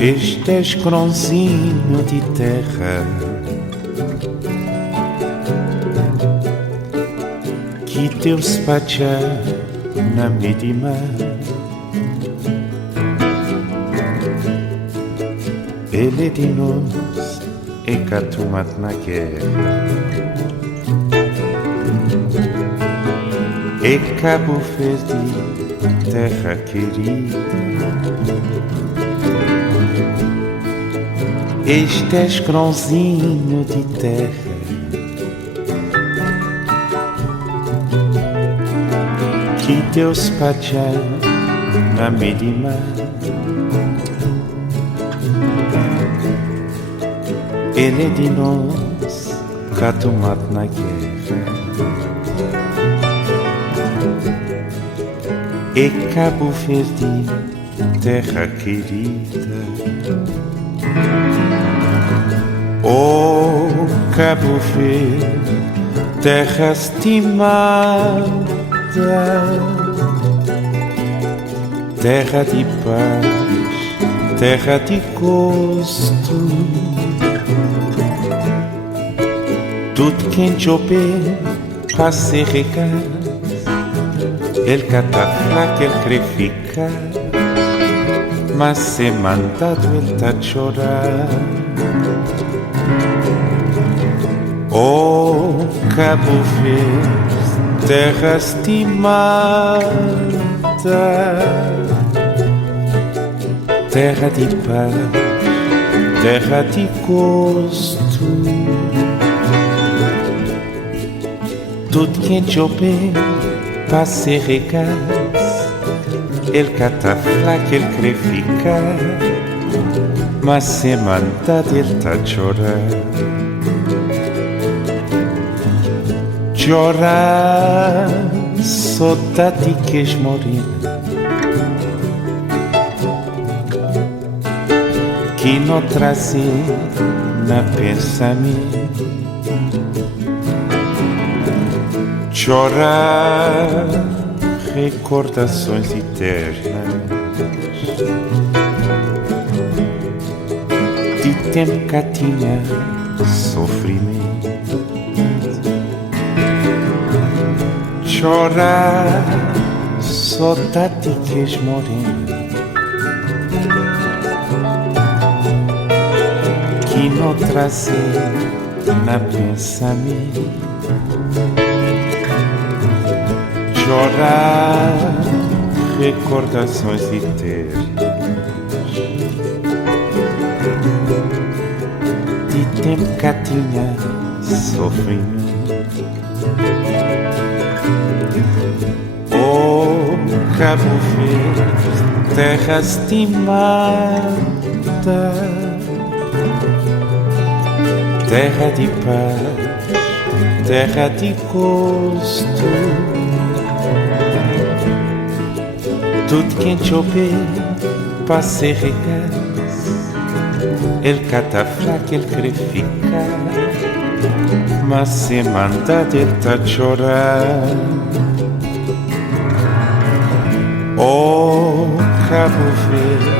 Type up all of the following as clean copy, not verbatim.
Este escronzinho de terra que Deus espalha na medima, ele de nós é catumat na guerra. É Cabo Verde, terra querida. Este escronzinho de terra que Deus espalha na medima, ele é de nós, catumat na guerra. É Cabo Verde, terra querida. Oh, Cabo Verde, terra estimada, terra de paz, terra de gosto. Tudo quem chover para se regar, ele cataflaca, ele crê ficar, mas se mandado ele tá chorar. Oh, Cabo Verde, terra estimada, terra de paz, terra de gosto. Tudo quem chover para se regar, ele cataflaca, ele crê ficar, mas se mandado ele tá chorar. Chorar, saudade que es morena, que não trazer na pensamento. Chorar, recordações eternas de tempo que tinha sofrimento. Chorar, saudade que es morena, que não trazer na pensamento. Chorar, recordações eternas de tempo que tinha sofrimento. Oh, Cabo Verde, terra estimada, terra de paz, terra de gosto. Tudo quem chover para se regar, ele cataflaca, ele crê ficar, mas se mandado ele tá chorar. Oh, Cabo Verde,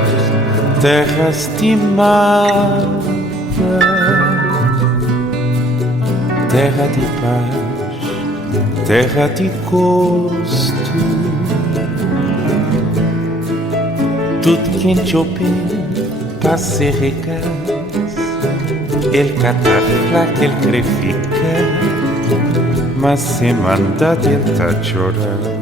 terra estimada, terra de paz, terra de gosto. Tudo quem chover para se regar, ele cataflaca, ele crê ficar, mas se mandado ele tá chorar.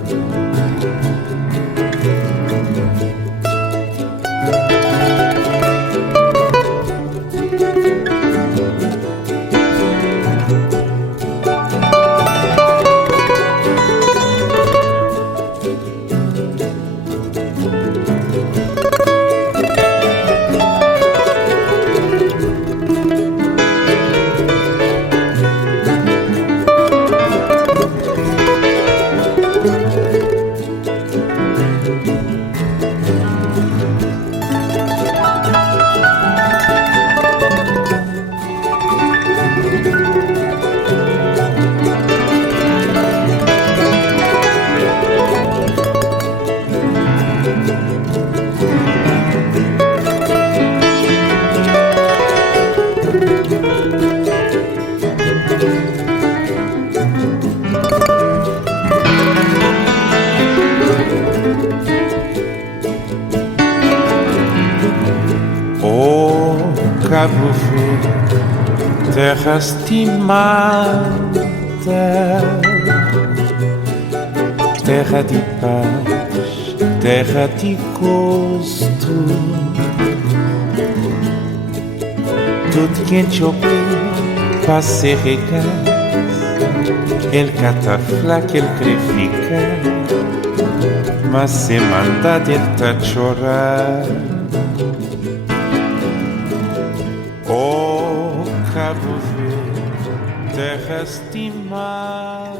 Cabo Verde, terra estimada, terra de paz, terra de gosto. Tudo quente o pé para se regar, el cataflaque, el crefica, mas se manda dele chorar. Oh, Cabo Verde, terra estimada.